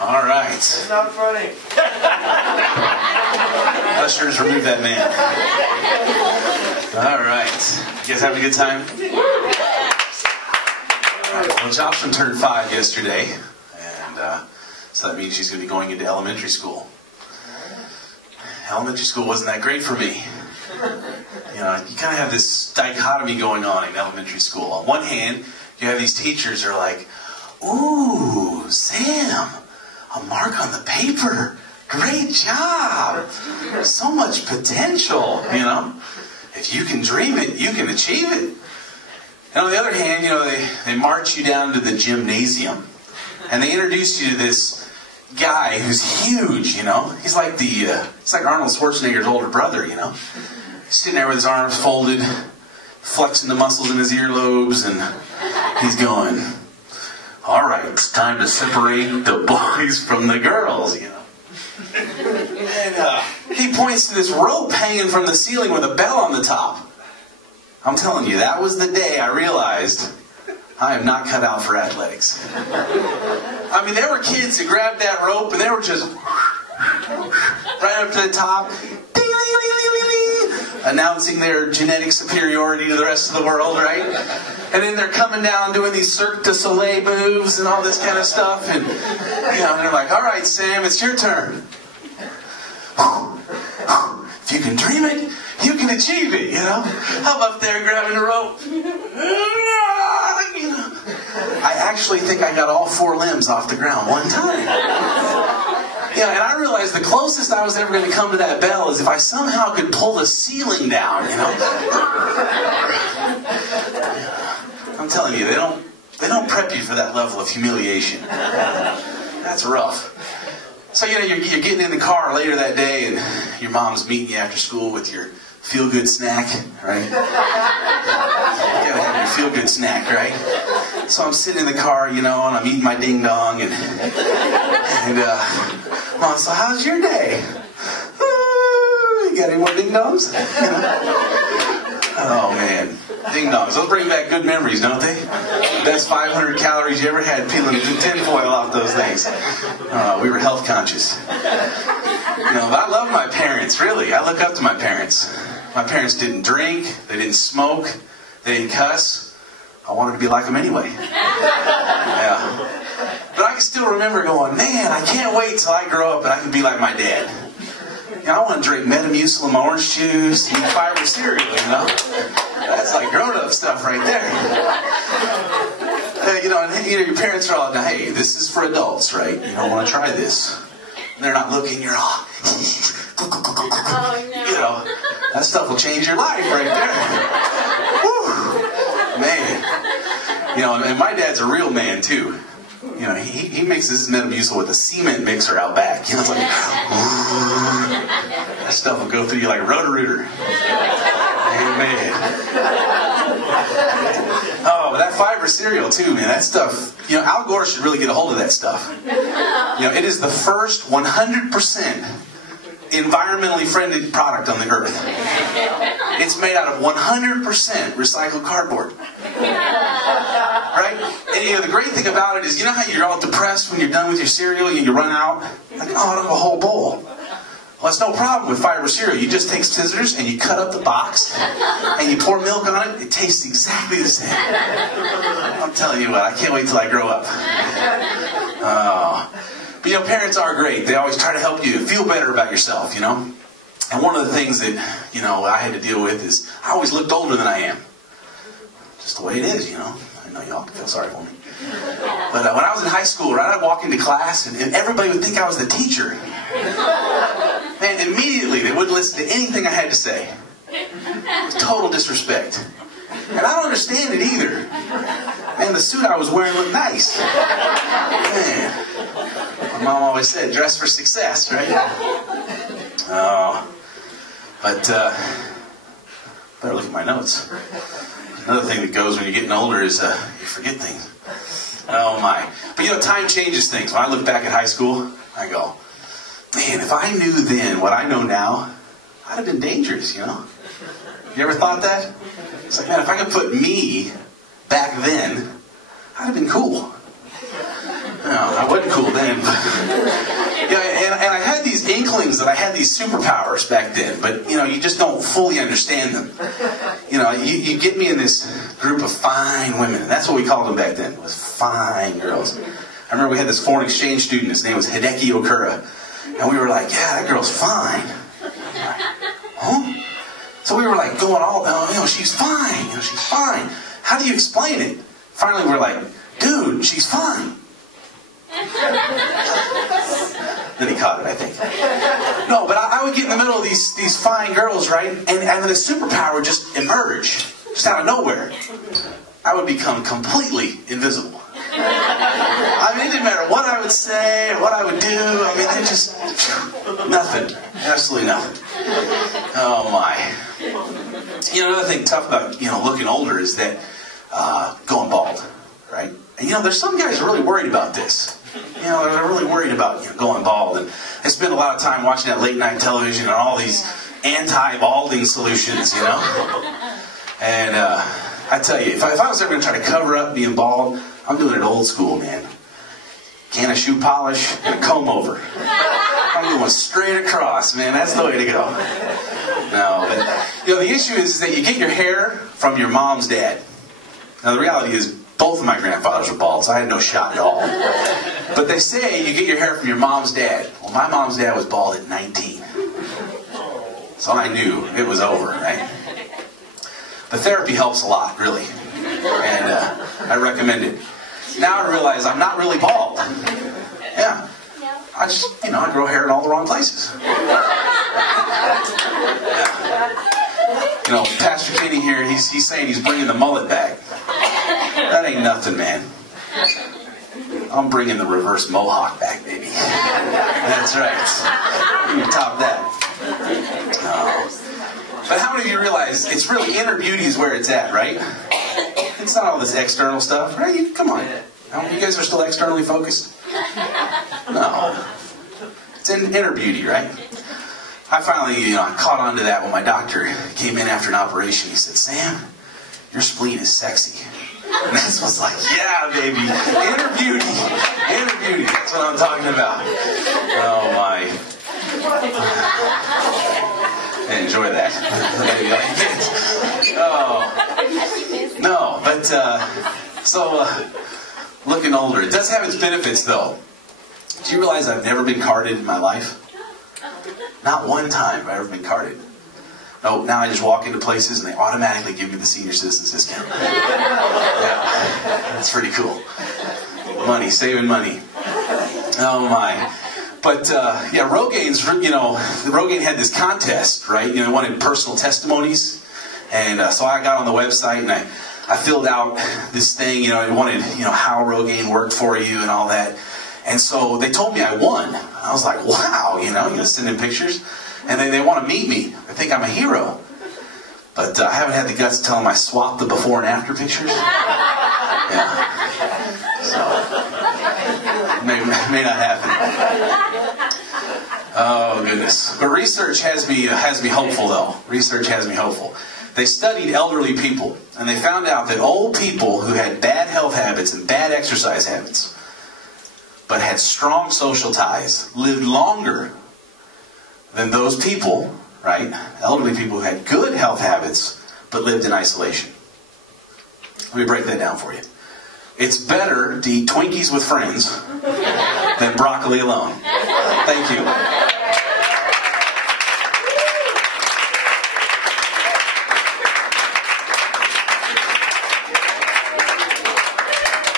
All right. It's not funny. Ushers, remove that man. All right. You guys having a good time? All right. Well, Jocelyn turned 5 yesterday, and so that means she's going to be going into elementary school. Elementary school wasn't that great for me. You know, you kind of have this dichotomy going on in elementary school. On one hand, you have these teachers who are like, "Ooh, Sam, a mark on the paper. Great job. So much potential, you know. If you can dream it, you can achieve it." And on the other hand, you know, they march you down to the gymnasium and they introduce you to this guy who's huge, you know. He's like it's like Arnold Schwarzenegger's older brother, you know. He's sitting there with his arms folded, flexing the muscles in his earlobes, and he's going, "All right, it's time to separate the boys from the girls," you know. And he points to this rope hanging from the ceiling with a bell on the top. I'm telling you, that was the day I realized I am not cut out for athletics. I mean, there were kids that grabbed that rope and they were just right up to the top, announcing their genetic superiority to the rest of the world, right? And then they're coming down doing these Cirque du Soleil moves and all this kind of stuff. And, you know, they're like, "All right, Sam, it's your turn. If you can dream it, you can achieve it, you know." I'm up there grabbing the rope. You know, I actually think I got all 4 limbs off the ground one time. Yeah, and I realized the closest I was ever going to come to that bell is if I somehow could pull the ceiling down, you know. I'm telling you, they don't prep you for that level of humiliation. That's rough. So, you know, you're getting in the car later that day and your mom's meeting you after school with your feel-good snack, right? You gotta have your feel-good snack, right? So I'm sitting in the car, you know, and I'm eating my ding-dong, and Mom, so how's your day? You got any more ding-dongs? You know? Oh, man. Ding-dongs. Those bring back good memories, don't they? Best 500 calories you ever had peeling the tinfoil off those things. We were health conscious. You know, but I love my parents, really. I look up to my parents. My parents didn't drink. They didn't smoke. They didn't cuss. I wanted to be like them anyway. Yeah. But I can still remember going, man, I can't wait till I grow up and I can be like my dad. You know, I want to drink Metamucil in my orange juice, eat fiber cereal, you know. That's like grown-up stuff right there. You know, and you know, your parents are all, "Now, hey, this is for adults, right? You don't want to try this." And they're not looking, you're all, oh, no. You know, that stuff will change your life right there. Whew. Man. You know, and my dad's a real man, too. You know, he mixes his Metamucil with a cement mixer out back. You know, it's like, that stuff will go through you like a Roto-Rooter. Amen. Oh, but that fiber cereal too, man, that stuff, you know, Al Gore should really get a hold of that stuff. You know, it is the first 100% environmentally friendly product on the earth. It's made out of 100% recycled cardboard. Right? And you know, the great thing about it is, you know how you're all depressed when you're done with your cereal and you run out? Like, oh, I don't have a whole bowl. Well, it's no problem with fiber cereal. You just take scissors and you cut up the box and you pour milk on it. It tastes exactly the same. I'm telling you what, I can't wait till I grow up. Oh. But you know, parents are great. They always try to help you feel better about yourself, you know. And one of the things that, you know, I had to deal with is I always looked older than I am. Just the way it is, you know. I know y'all feel sorry for me. But when I was in high school, right, I'd walk into class and everybody would think I was the teacher. Man, immediately they wouldn't listen to anything I had to say. It was total disrespect. And I don't understand it either. Man, the suit I was wearing looked nice. Man. My mom always said, dress for success, right? Oh. But, better look at my notes. Another thing that goes when you're getting older is you forget things. Oh my. But you know, time changes things. When I look back at high school, I go, man, if I knew then what I know now, I'd have been dangerous, you know? You ever thought that? It's like, man, if I could put me back then, I'd have been cool. I wasn't cool then. Yeah, and I had these inklings that I had these superpowers back then, but you just don't fully understand them. You get me in this group of fine women, and that's what we called them back then. It was fine girls. I remember we had this foreign exchange student. His name was Hideki Okura, and we were like, "Yeah, that girl's fine." Huh? So we were like going all, she's fine. She's fine. How do you explain it? Finally, we're like, "Dude, she's fine." Then he caught it, I think. No, but I would get in the middle of these fine girls, right? And then a superpower would just emerge, just out of nowhere. I would become completely invisible. I mean, it didn't matter what I would say or what I would do. I mean, it just, nothing. Absolutely nothing. Oh, my. Another thing tough about, looking older is that going bald, right? And, there's some guys who are really worried about this. They're really worried about going bald. And I spend a lot of time watching that late night television and all these anti-balding solutions, And I tell you, if I was ever going to try to cover up being bald, I'm doing it old school, man. Can of shoe polish and a comb over. I'm going straight across, man. That's the way to go. No, but the issue is that you get your hair from your mom's dad. Now the reality is both of my grandfathers were bald, so I had no shot at all. But they say you get your hair from your mom's dad. Well, my mom's dad was bald at 19. So I knew it was over, right? The therapy helps a lot, really. And I recommend it. Now I realize I'm not really bald. Yeah. I just, I grow hair in all the wrong places. Yeah. Pastor Kenny here, he's saying he's bringing the mullet back. That ain't nothing, man. I'm bringing the reverse mohawk back, baby. That's right. You can top that. But how many of you realize it's really inner beauty is where it's at, right? It's not all this external stuff, right? Come on. You guys are still externally focused? No. It's in inner beauty, right? I finally, caught on to that when my doctor came in after an operation. He said, "Sam, your spleen is sexy." And that's what's like, yeah, baby. Inner beauty. Inner beauty. That's what I'm talking about. Oh, my. Enjoy that. Oh. No, but, looking older. It does have its benefits, though. Do you realize I've never been carded in my life? Not one time have I ever been carded. No, now I just walk into places and they automatically give me the senior citizens discount. Yeah, that's pretty cool. Money, saving money. Oh my. But Rogaines, Rogaine had this contest, right? They wanted personal testimonies. And so I got on the website and I filled out this thing, it wanted, how Rogaine worked for you and all that. And so they told me I won. I was like, wow, you send in pictures. And then they want to meet me. I think I'm a hero. But I haven't had the guts to tell them I swapped the before and after pictures. Yeah. So, may not happen. Oh, goodness. But research has me hopeful, though. Research has me hopeful. They studied elderly people, and they found out that old people who had bad health habits and bad exercise habits, but had strong social ties, lived longer than those people, right? Elderly people who had good health habits, but lived in isolation. Let me break that down for you. It's better to eat Twinkies with friends than broccoli alone. Thank you.